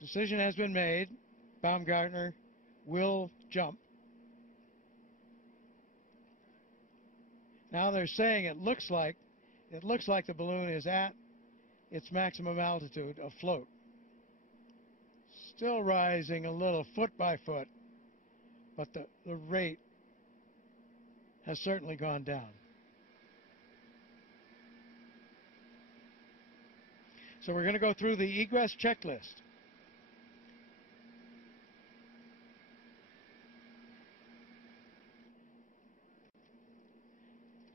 Decision has been made. Baumgartner will jump. Now they're saying it looks like the balloon is at its maximum altitude of float. Still rising a little foot by foot, but the rate has certainly gone down. So we're going to go through the egress checklist.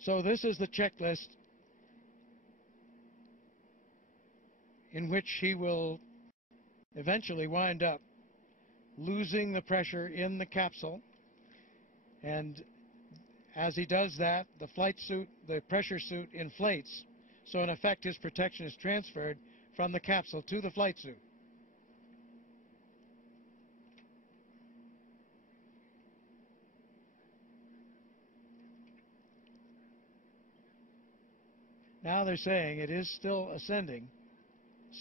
So this is the checklist in which he will eventually wind up losing the pressure in the capsule. And as he does that, the flight suit, the pressure suit inflates. So in effect, his protection is transferred from the capsule to the flight suit. Now they're saying it is still ascending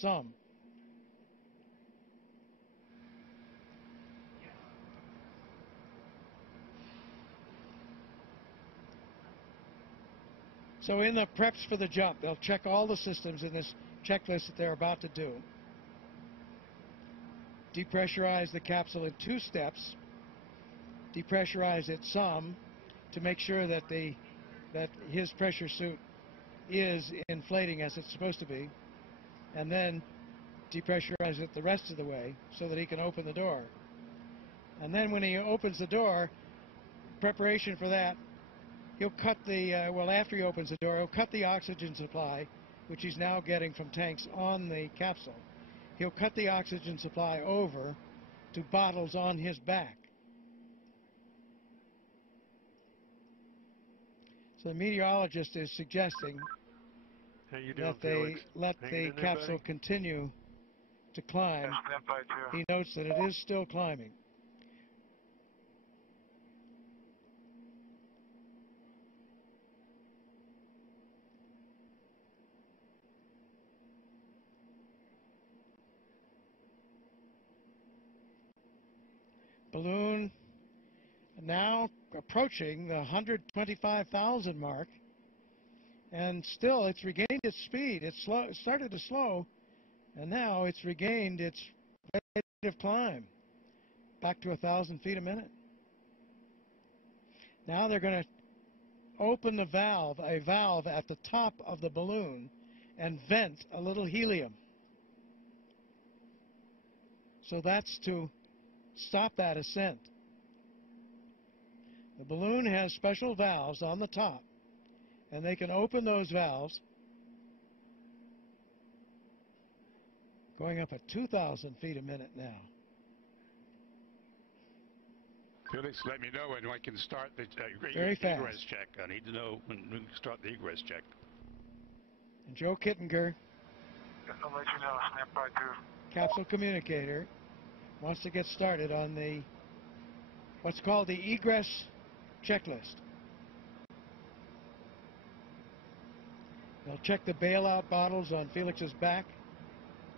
some. So in the preps for the jump, they'll check all the systems in this checklist that they're about to do. Depressurize the capsule in 2 steps. Depressurize it some to make sure that his pressure suit is inflating as it's supposed to be, and then depressurize it the rest of the way so that he can open the door. And then when he opens the door, preparation for that, he'll cut after he opens the door, he'll cut the oxygen supply, which he's now getting from tanks on the capsule. He'll cut the oxygen supply over to bottles on his back. So the meteorologist is suggesting that they let the capsule continue to climb. He notes that it is still climbing. Balloon now approaching the 125,000 mark, and still it's regained its speed. It started to slow, and now it's regained its rate of climb back to 1,000 feet a minute. Now they're going to open a valve at the top of the balloon and vent a little helium. So that's to stop that ascent. The balloon has special valves on the top, and they can open those valves going up at 2,000 feet a minute now. Felix, let me know when I can start the egress check. I need to know when we can start the egress check. And Joe Kittinger, I'll let you know. Stand by 2. Capsule communicator, wants to get started on the what's called the egress checklist. They'll check the bailout bottles on Felix's back,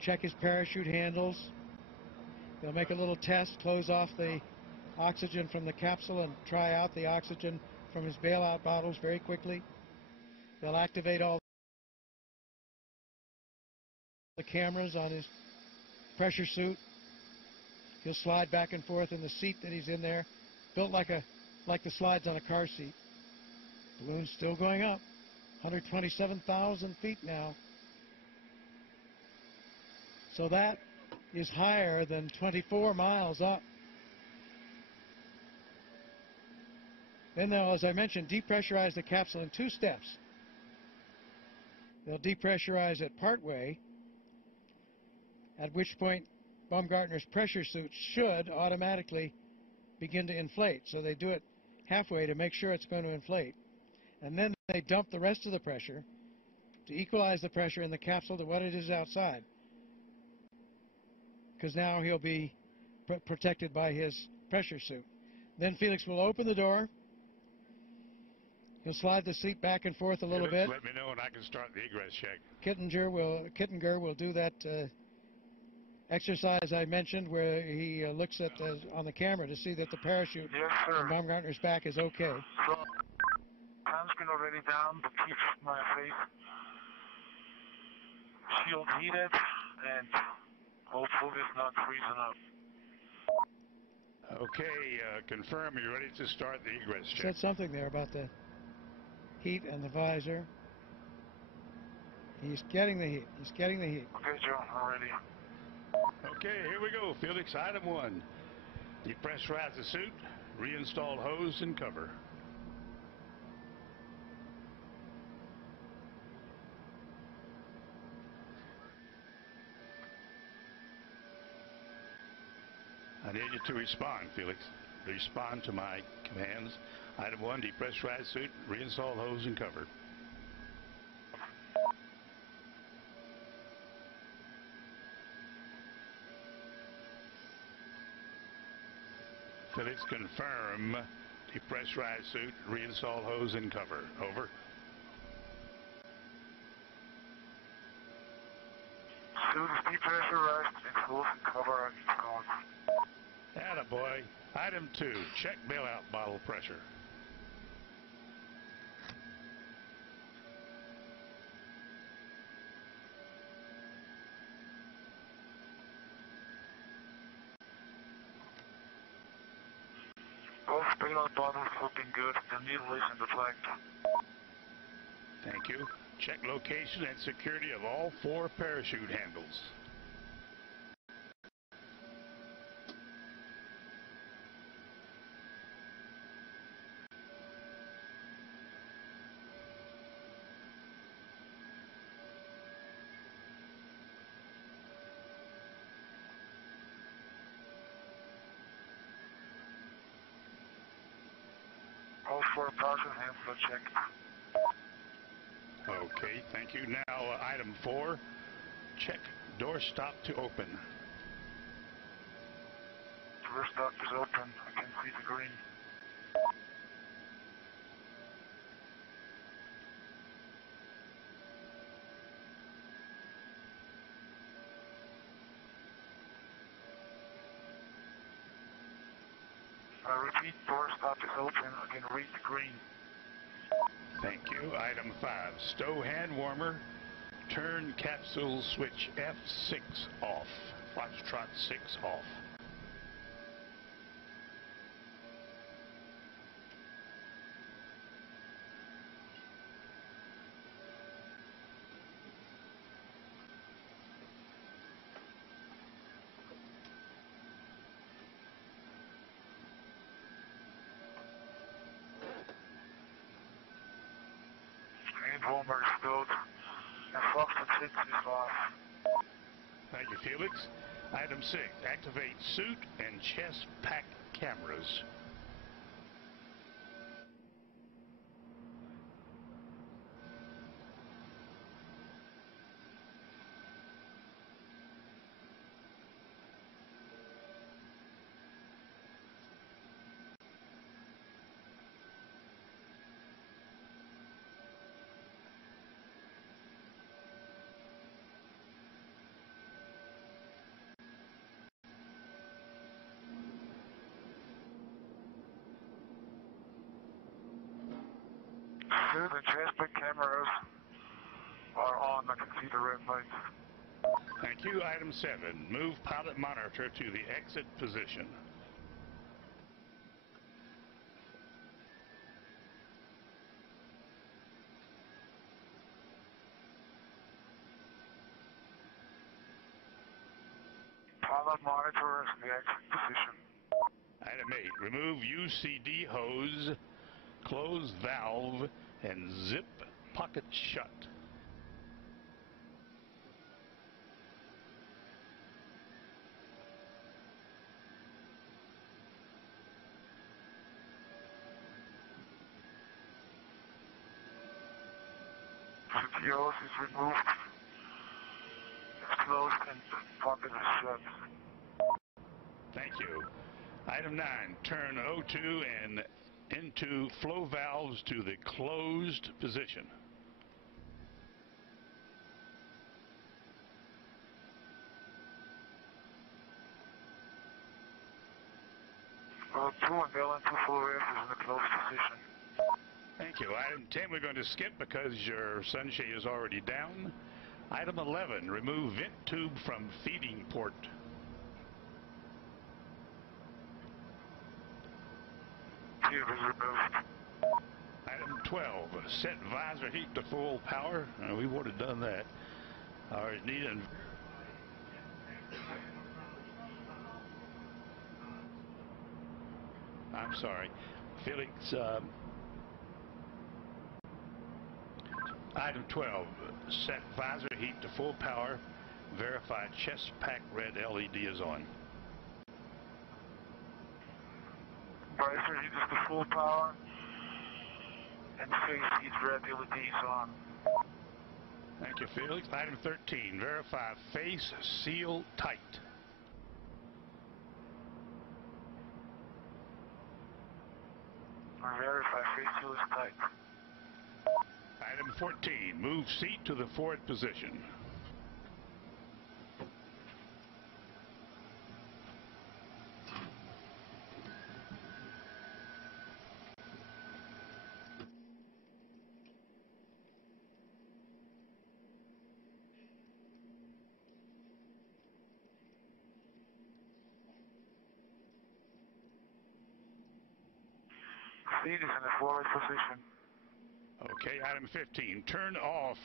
check his parachute handles. They'll make a little test, close off the oxygen from the capsule and try out the oxygen from his bailout bottles very quickly. They'll activate all the cameras on his pressure suit. He'll slide back and forth in the seat that he's in there, built like the slides on a car seat. Balloon's still going up, 127,000 feet now. So that is higher than 24 miles up. Then they'll, as I mentioned, depressurize the capsule in 2 steps. They'll depressurize it partway, at which point Baumgartner's pressure suit should automatically begin to inflate. So they do it halfway to make sure it's going to inflate. And then they dump the rest of the pressure to equalize the pressure in the capsule to what it is outside. Because now he'll be protected by his pressure suit. Then Felix will open the door. He'll slide the seat back and forth a little bit. Let me know when I can start the egress check. Kittinger will do that exercise I mentioned where he looks at on the camera to see that the parachute on Baumgartner's back is okay. So, hand's been already down, but keep my face shield heated, and hopefully it's not freezing up. Okay, confirm you're ready to start the egress check. Said something there about the heat and the visor. He's getting the heat. He's getting the heat. Okay, Joe, I'm ready. Okay, here we go. Felix, item 1. Depressurize the suit, reinstall hose and cover. I need you to respond, Felix. Respond to my commands. Item 1, depressurize suit, reinstall hose and cover. Felix, confirm. Depressurize suit, reinstall hose and cover. Over. Suit is depressurized and hose and cover is gone. Attaboy. Item 2, check bailout bottle pressure. Both bailout bottles looking good. The needle is in the flag. Thank you. Check location and security of all 4 parachute handles. All 4 parachute handles are checked. Okay, thank you. Now, item 4, check door stop to open. Door stop is open. I can see the green. I repeat, door stop is open. I can read the green. Thank you. Item 5, stow hand warmer. Turn capsule switch F6 off. Foxtrot 6 off. Warmer is stowed, and Foxtrot 6 is off. Thank you, Felix. Item 6, activate suit and chest pack cameras. Suit and chest pack cameras are on. I can see the red lights. Thank you. Item 7, move pilot monitor to the exit position. Pilot monitor is in the exit position. Item 8, remove UCD hose, close valve, and zip pocket shut. CTOs is removed. It's closed and the pocket is shut. Thank you. Item 9, turn O2 and into flow valves to the closed position. Well, 2 and Dylan, 2 full rest is in the close position. Thank you. Item 10 we're going to skip because your sunshade is already down. Item 11, remove vent tube from feeding port. Tube is removed. Item 12, set visor heat to full power. We would have done that. Or is needed. I'm sorry, Felix. Item 12, set visor heat to full power. Verify chest pack red LED is on. Visor heat is to full power. And face heat red LED is on. Thank you, Felix. Item 13, verify face seal tight. Verify face seal is tight. Item 14, move seat to the forward position. Seat is in the forward position. Okay, item 15, turn off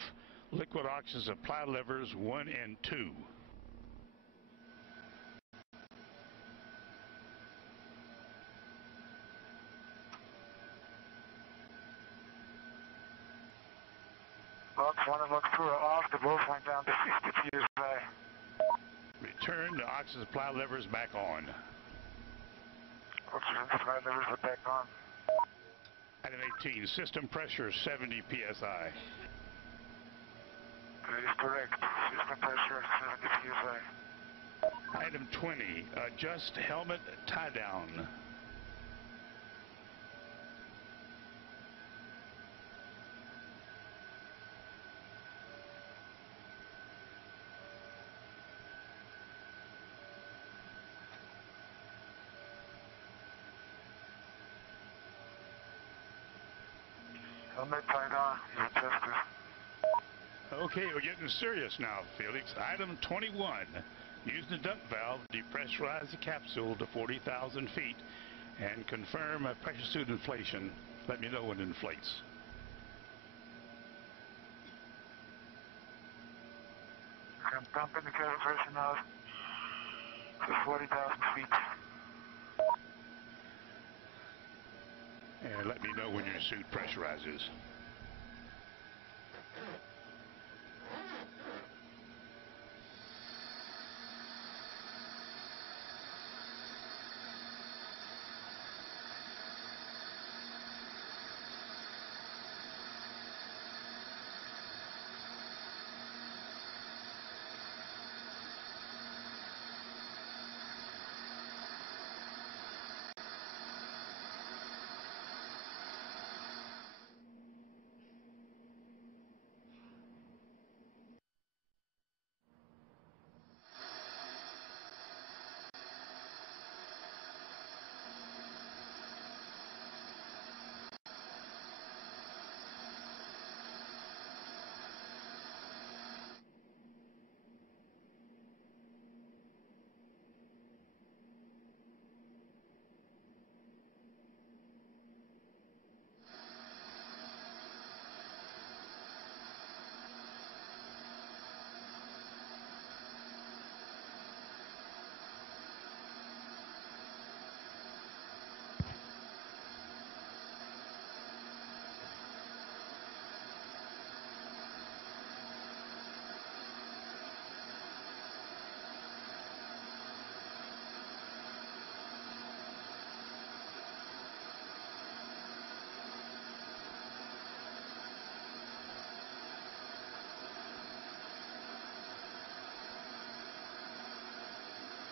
liquid oxygen supply levers 1 and 2. Box 1 and box 2 are off. The both went down to 50 psi. Return the oxygen supply levers back on. Oxygen supply levers are back on. Item 18, system pressure 70 psi. That is correct. System pressure 70 psi. Item 20, adjust helmet tie down. Helmet tied on. Is adjusted. Okay, we're getting serious now, Felix. Item 21, use the dump valve, depressurize the capsule to 40,000 feet, and confirm a pressure suit inflation. Let me know when it inflates. I'm pumping the cabin pressure now to 40,000 feet. And let me know when your suit pressurizes.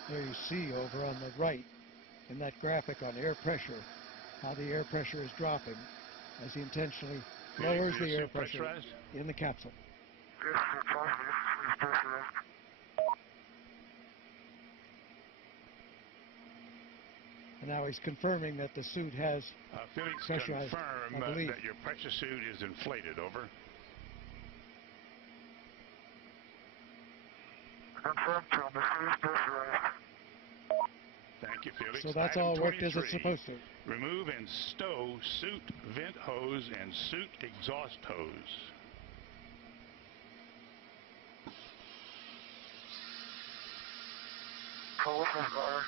There you see over on the right in that graphic on air pressure, how the air pressure is dropping as he intentionally lowers the air pressure in the capsule. Yes, it's pressurized. And now he's confirming that the suit has Felix, pressurized, confirm that your pressure suit is inflated. Over. Confirmed to him. The suit is pressurized. Thank you, Felix. So that's Item all worked as 23. it's supposed to. Remove and stow suit vent hose and suit exhaust hose. Coalitions are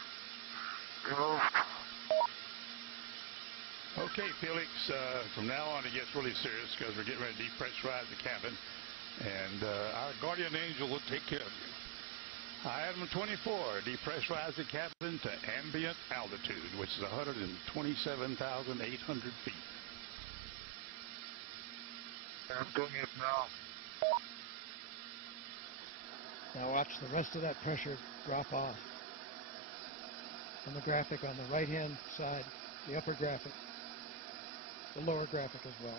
removed. Okay, Felix, from now on it gets really serious because we're getting ready to depressurize the cabin, and our guardian angel will take care of you. Item 24, depressurize the cabin to ambient altitude, which is 127,800 feet. I'm doing it now. Now watch the rest of that pressure drop off. On the graphic on the right-hand side, the upper graphic, the lower graphic as well.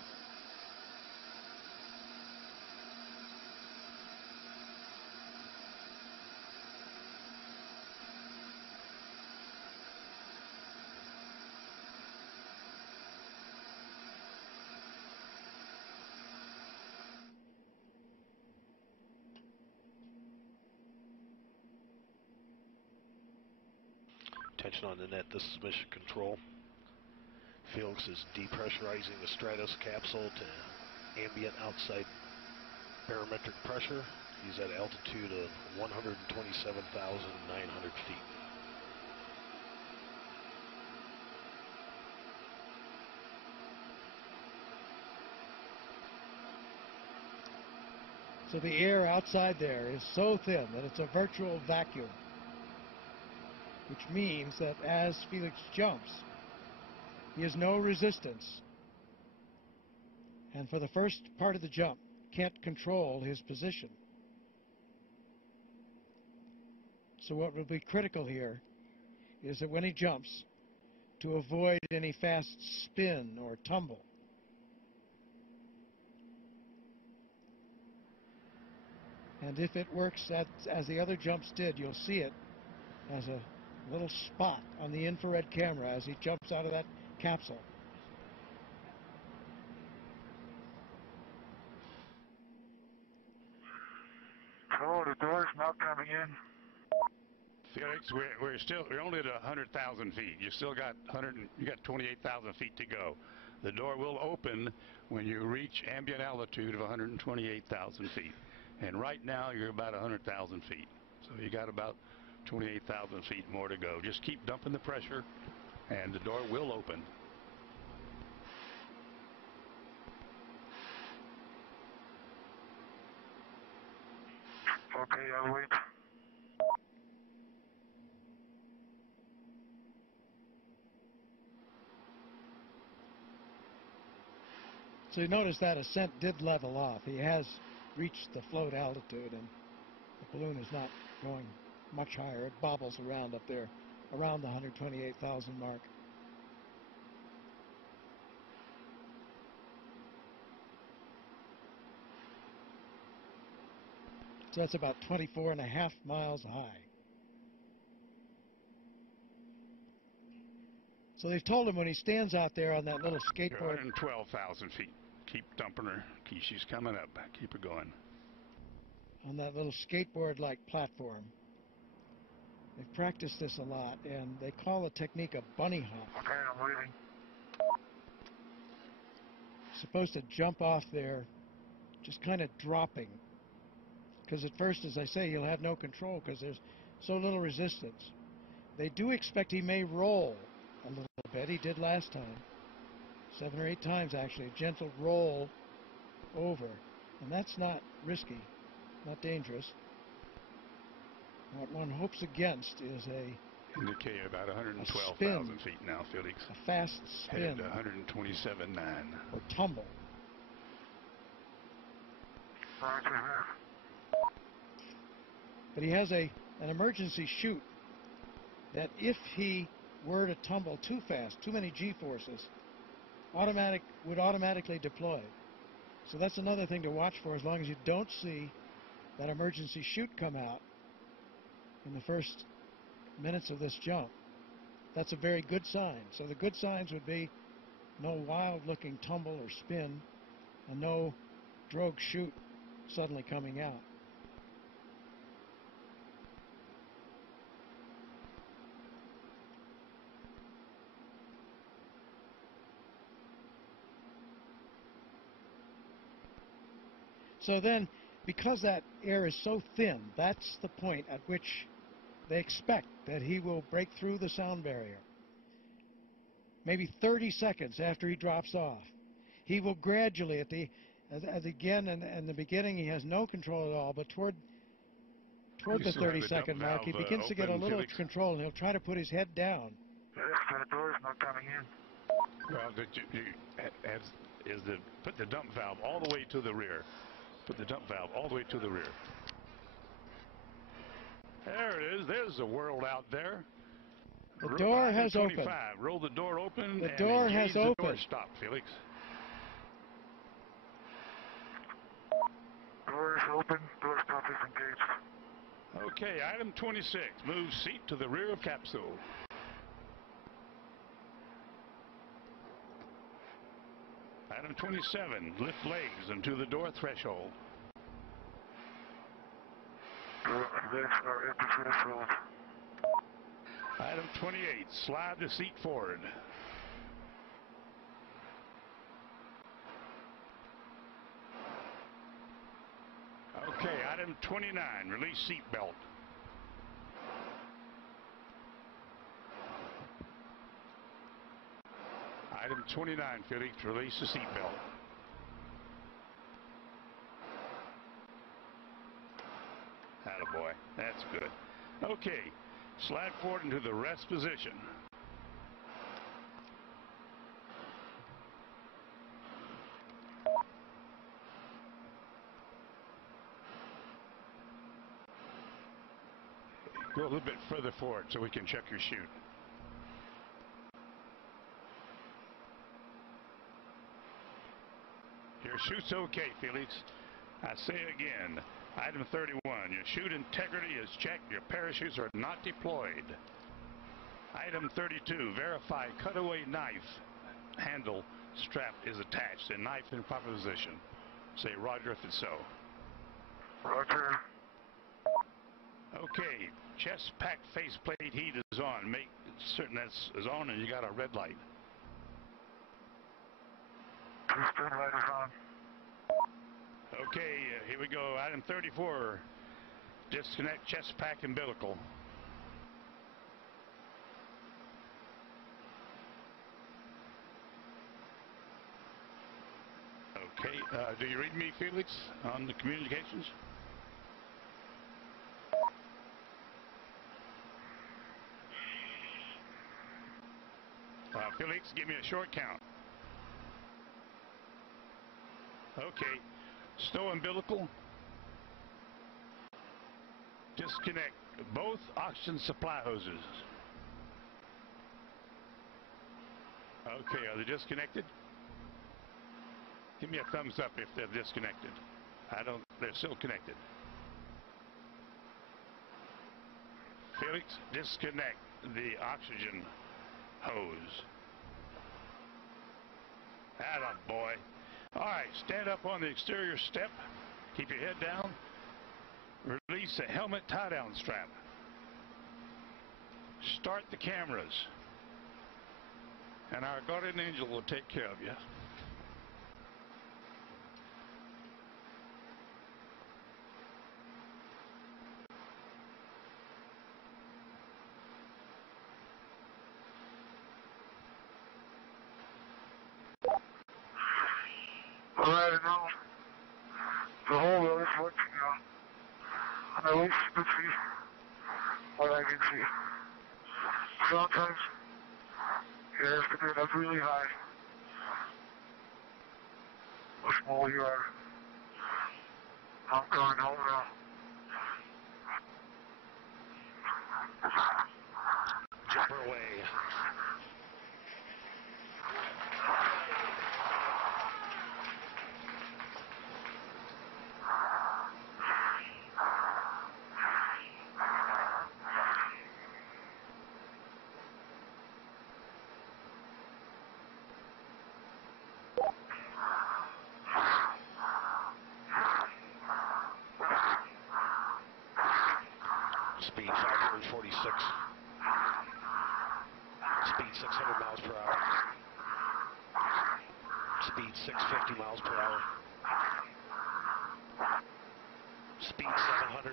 Attention on the net, this is Mission Control. Felix is depressurizing the Stratos capsule to ambient outside barometric pressure. He's at altitude of 127,900 feet. So the air outside there is so thin that it's a virtual vacuum, which means that as Felix jumps, he has no resistance, and for the first part of the jump can't control his position. So what will be critical here is that when he jumps, to avoid any fast spin or tumble. And if it works as the other jumps did, you'll see it as a little spot on the infrared camera as he jumps out of that capsule. Oh, the door's not coming in. Felix, we're only at 100,000 feet. You still got 28,000 feet to go. The door will open when you reach ambient altitude of 128,000 feet. And right now you're about 100,000 feet. So you got about 28,000 feet more to go. Just keep dumping the pressure and the door will open. Okay, I'll wait. So you notice that ascent did level off. He has reached the float altitude, and the balloon is not going much higher. It bobbles around up there, around the 128,000 mark. So that's about 24.5 miles high. So they've told him when he stands out there on that little skateboard. 112,000 feet. Keep dumping her. She's coming up. Keep her going. On that little skateboard-like platform. They've practiced this a lot, and they call the technique a bunny hop. Okay, I'm waiting. Supposed to jump off there, just kind of dropping. Because at first, as I say, he'll have no control because there's so little resistance. They do expect he may roll a little bit. He did last time. 7 or 8 times, actually. A gentle roll over. And that's not risky, not dangerous. What one hopes against is indicate about 112,000 feet now, Felix. A fast spin. Headed to 127.9. Or tumble. But he has an emergency chute that if he were to tumble too fast, too many G-forces, would automatically deploy. So that's another thing to watch for as long as you don't see that emergency chute come out in the first minutes of this jump. that's a very good sign. So the good signs would be no wild-looking tumble or spin, and no drogue chute suddenly coming out. So then, because that air is so thin, that's the point at which they expect that he will break through the sound barrier. Maybe 30 seconds after he drops off. He will gradually, again, in the beginning, he has no control at all, but toward the 30-second mark, he begins to get a little control, and he'll try to put his head down. The door's not coming in. Well, put the dump valve all the way to the rear. Put the dump valve all the way to the rear. There it is. There's the world out there. The door has opened. Roll the door open. The door has opened. The door stop, Felix. Door is open. Door stop is engaged. Okay, item 26. Move seat to the rear of capsule. Item 27. Lift legs into the door threshold. Legs are at the threshold. Item 28. Slide the seat forward. Okay, item 29. Release seat belt. Item 29, Felix, release the seat belt. Attaboy, that's good. Okay, slide forward into the rest position. Go a little bit further forward so we can check your chute. Your chute's okay, Felix. I say again, item 31, your chute integrity is checked. Your parachutes are not deployed. Item 32, verify cutaway knife handle strap is attached and knife in proper position. Say Roger if it's so. Roger. Okay, chest pack faceplate heat is on. Make certain that's is on and you got a red light. Stern light is on. Okay, here we go. Item 34. Disconnect chest pack umbilical. Okay, do you read me, Felix, on the communications? Felix, give me a short count. Okay. Stow umbilical. Disconnect both oxygen supply hoses. Okay, are they disconnected? Give me a thumbs up if they're disconnected. They're still connected. Felix, disconnect the oxygen hose. Attaboy. All right, stand up on the exterior step. Keep your head down. Release the helmet tie-down strap. Start the cameras. And our guardian angel will take care of you. All right, now the whole world is working now. I wish you could see what I can see. Sometimes you have to get up really high. The smaller you are. I'm going home now. Jumper away. Speed 546. Speed 600 miles per hour. Speed 650 miles per hour. Speed 700.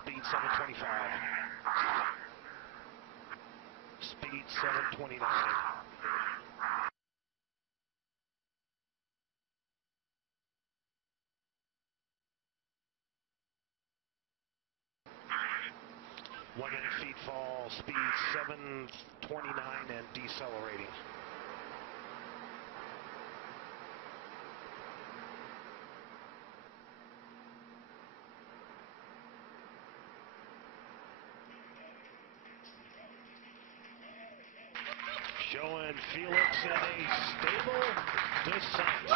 Speed 725. Speed 729. Feet fall, speed 729 and decelerating. Showing Felix in a stable descent.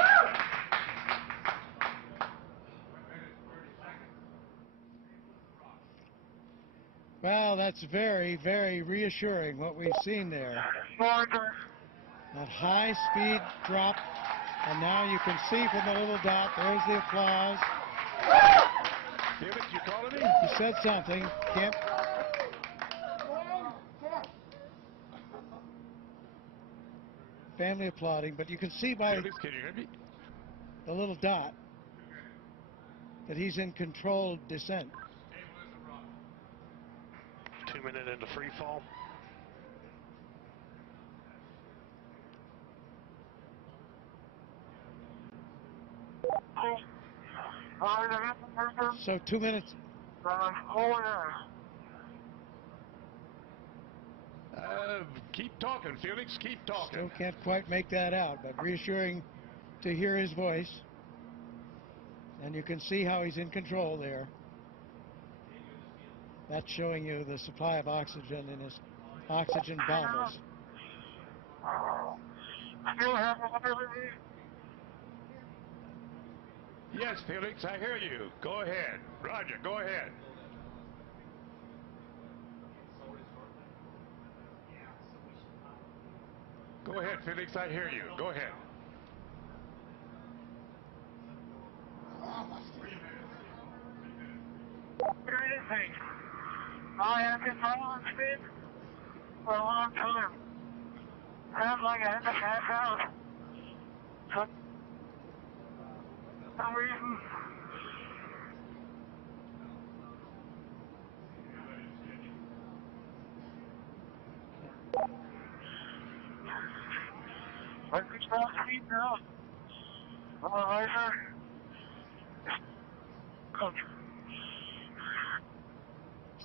Well, that's very, very reassuring what we've seen there. That high speed drop, and now you can see from the little dot, there's the applause. Felix, you calling me? He said something. Can't. Family applauding, but you can see by Felix, can you hear me? the little dot that he's in controlled descent. 2 minutes into free fall. So 2 minutes. Keep talking, Felix. Keep talking. Still can't quite make that out, but reassuring to hear his voice. And you can see how he's in control there. That's showing you the supply of oxygen in his oxygen bottles. Yes, Felix, I hear you. Go ahead. Roger, go ahead. Go ahead, Felix, I hear you. Go ahead. I have been following speed for a long time. Sounds like I had to pass out. For some reason. I can stop speed now. Laser.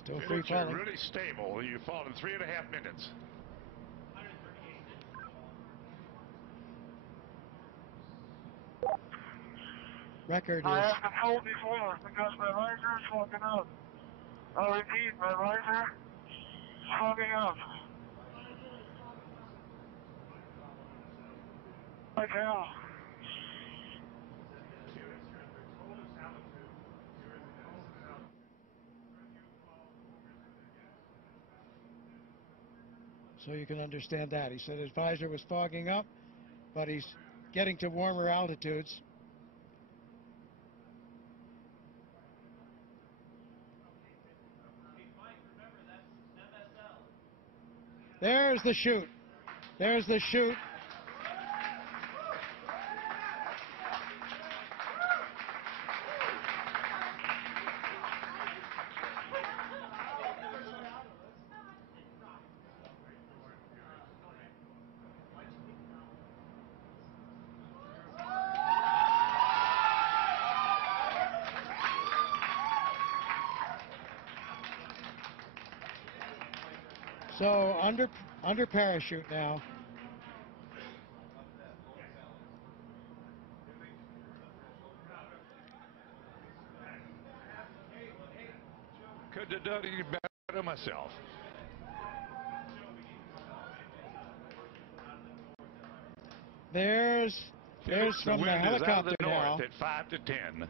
Still free Felix, you're falling. really stable. You've fallen 3.5 minutes. Record I is have been told before because my laser is fogging up. I repeat, my laser is fogging up. Like hell. so you can understand that. He said his visor was fogging up, but he's getting to warmer altitudes. There's the chute. There's the chute. So under parachute now. Couldn't have done any better myself. There's from the helicopter out of the now. north at 5 to 10.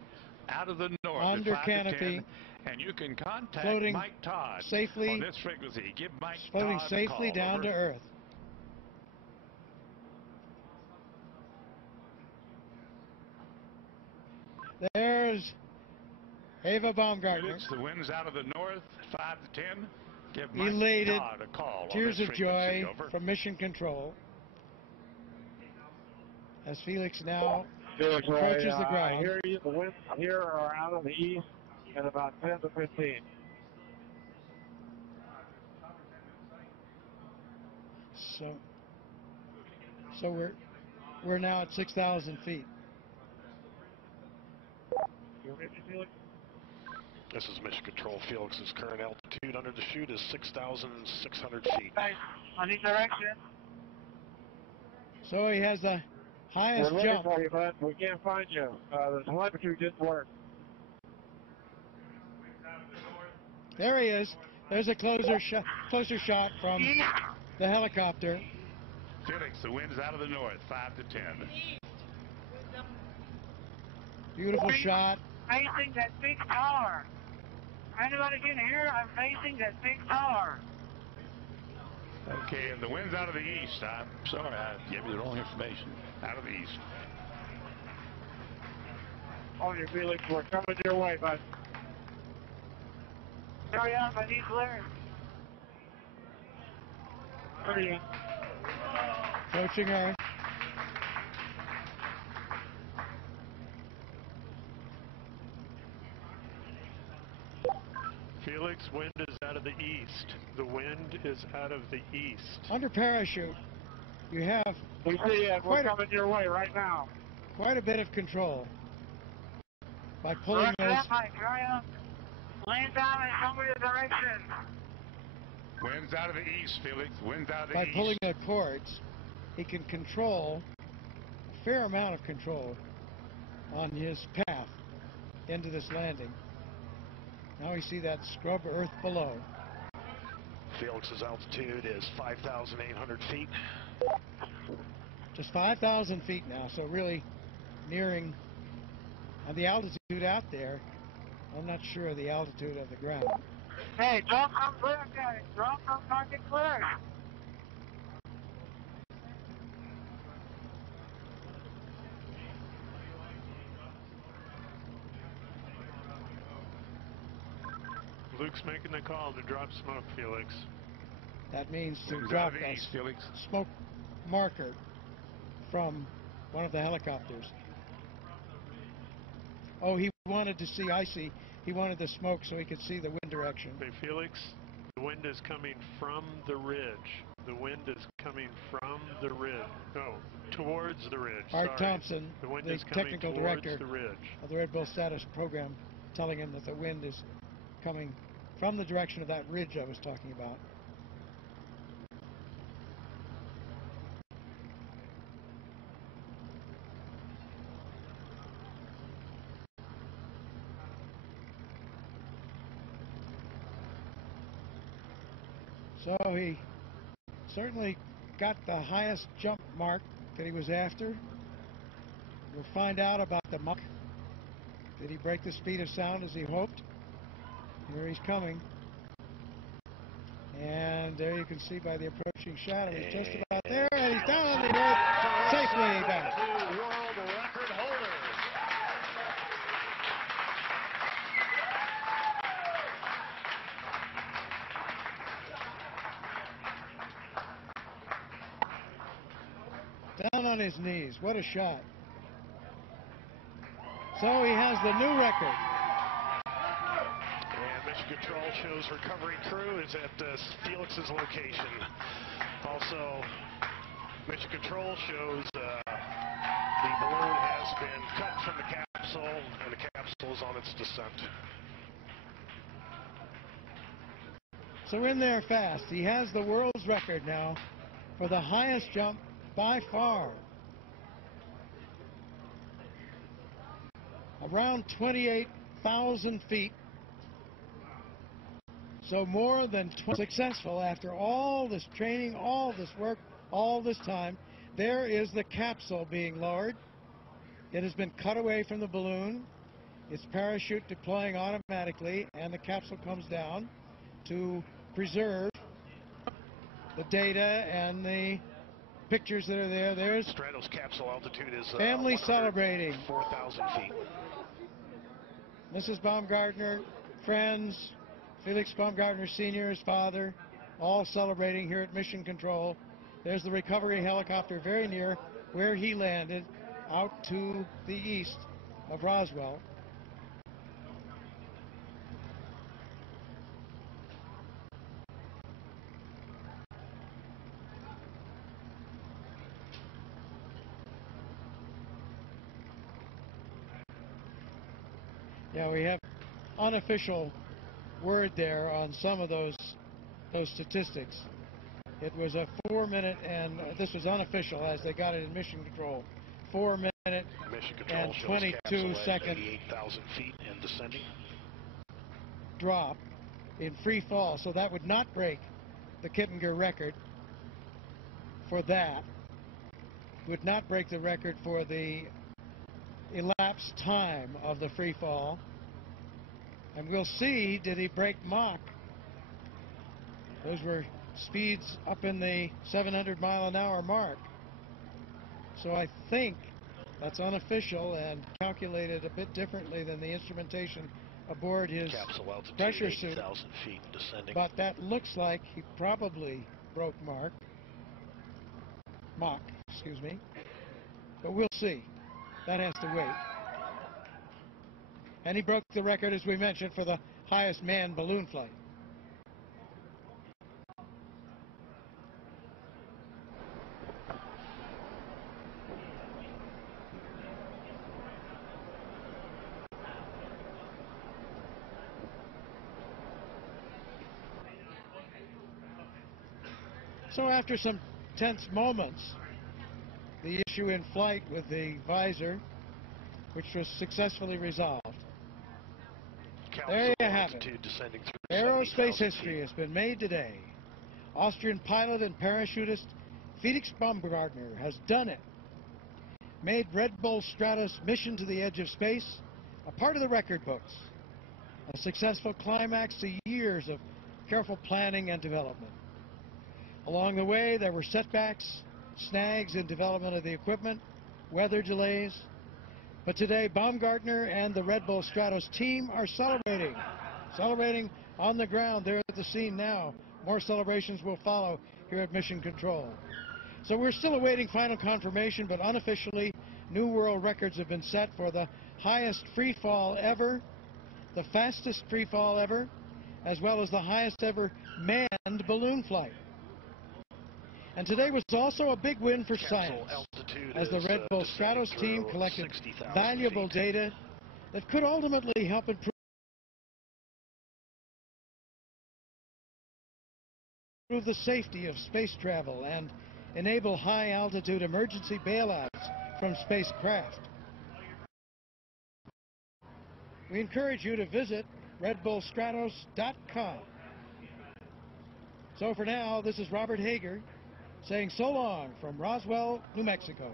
Out of the north Under at 5 canopy, to 10. And you can contact floating Mike Todd safely, on this frequency. Give Mike floating Todd safely a call. down Over. to Earth. Ava Baumgartner. Felix, the wind's out of the north, 5 to 10. Give Elated, Mike Todd a call tears on of joy over. from Mission Control as Felix now Felix, approaches the ground. I hear you. The winds here are out of the east at about 10 to 15. So we're now at 6,000 feet. You ready, Felix? This is Mission Control. Felix's current altitude under the chute is 6,600 feet. Hey, on each direction. So he has the highest We're looking jump. for you, bud. We can't find you. The telemetry didn't work. There he is. There's a closer shot from the helicopter. Felix, the wind's out of the north, 5 to 10. Beautiful shot. Facing that big tower. Anybody can hear? I'm facing that big tower. Okay, and the wind's out of the east. I'm sorry, I gave you the wrong information. Out of the east. On your Felix, we're coming your way, bud. Hurry up, I need clearance. Hurry up. Approaching Earth. Felix, wind is out of the east. The wind is out of the east. Under parachute, you have We see you. We're coming your way right now. quite a bit of control by pulling those. Hurry up. Land down and show me the direction. Wind's out of the east, Felix. Wind's out of the By east. pulling the cords, he can control a fair amount of control on his path into this landing. Now we see that scrub earth below. Felix's altitude is 5,800 feet. Just 5,000 feet now, so really nearing the altitude out there. I'm not sure of the altitude of the ground. Hey, don't come clear, guys. Don't come target clear. Luke's making the call to drop smoke, Felix. That means to Wind's drop out of the a east, Felix. smoke marker from one of the helicopters. Oh, he wanted to see, I see. He wanted the smoke so he could see the wind direction. Hey, Felix, the wind is coming from the ridge. The wind is coming from the ridge. No, towards the ridge. Art Sorry. Thompson, The wind the is coming technical towards director the ridge. of the Red Bull Status program, telling him that the wind is coming from the direction of that ridge I was talking about. So he certainly got the highest jump mark that he was after. We'll find out about the Mach. Did he break the speed of sound as he hoped? Here he's coming. And there you can see by the approaching shadow, he's just about there, and he's down on the earth, safely back. New world record holder. Down on his knees. What a shot. So he has the new record. And Mission Control shows recovery crew is at Felix's location. Also, Mission Control shows the balloon has been cut from the capsule, and the capsule is on its descent. So in there fast. He has the world's record now for the highest jump by far. Around 28,000 feet. So more than successful after all this training, all this work, all this time. There is the capsule being lowered. It has been cut away from the balloon. Its parachute deploying automatically, and the capsule comes down to preserve the data and the pictures that are there. There's Stratos capsule altitude is family celebrating. 4,000 feet. Mrs. Baumgartner, friends, Felix Baumgartner Sr., his father, all celebrating here at Mission Control. There's the recovery helicopter very near where he landed, out to the east of Roswell. Yeah, we have unofficial word there on some of those statistics. It was a 4 minute, and this was unofficial as they got it in Mission Control. 4 minute and 22 second 88,000 feet and descending. Drop in free fall, so that would not break the Kittinger record for that. Would not break the record for the elapsed time of the free fall. And we'll see, did he break Mach? Those were speeds up in the 700-mile-an-hour mark. So I think that's unofficial and calculated a bit differently than the instrumentation aboard his Capsule altitude, pressure suit. 80,000 feet descending. But that looks like he probably broke Mach, excuse me. But we'll see. That has to wait. And he broke the record, as we mentioned, for the highest manned balloon flight. So after some tense moments, the issue in flight with the visor, which was successfully resolved. There you have it. Aerospace history has been made today. Austrian pilot and parachutist Felix Baumgartner has done it. Made Red Bull Stratos mission to the edge of space a part of the record books. A successful climax to years of careful planning and development. Along the way, there were setbacks, snags in development of the equipment, weather delays. But today, Baumgartner and the Red Bull Stratos team are celebrating on the ground. They're at the scene now. More celebrations will follow here at Mission Control. So we're still awaiting final confirmation, but unofficially, new world records have been set for the highest free fall ever, the fastest free fall ever, as well as the highest ever manned balloon flight. And today was also a big win for science, as the Red Bull Stratos team collected valuable data that could ultimately help improve the safety of space travel and enable high-altitude emergency bailouts from spacecraft. We encourage you to visit redbullstratos.com. So for now, this is Robert Hager saying so long from Roswell, New Mexico.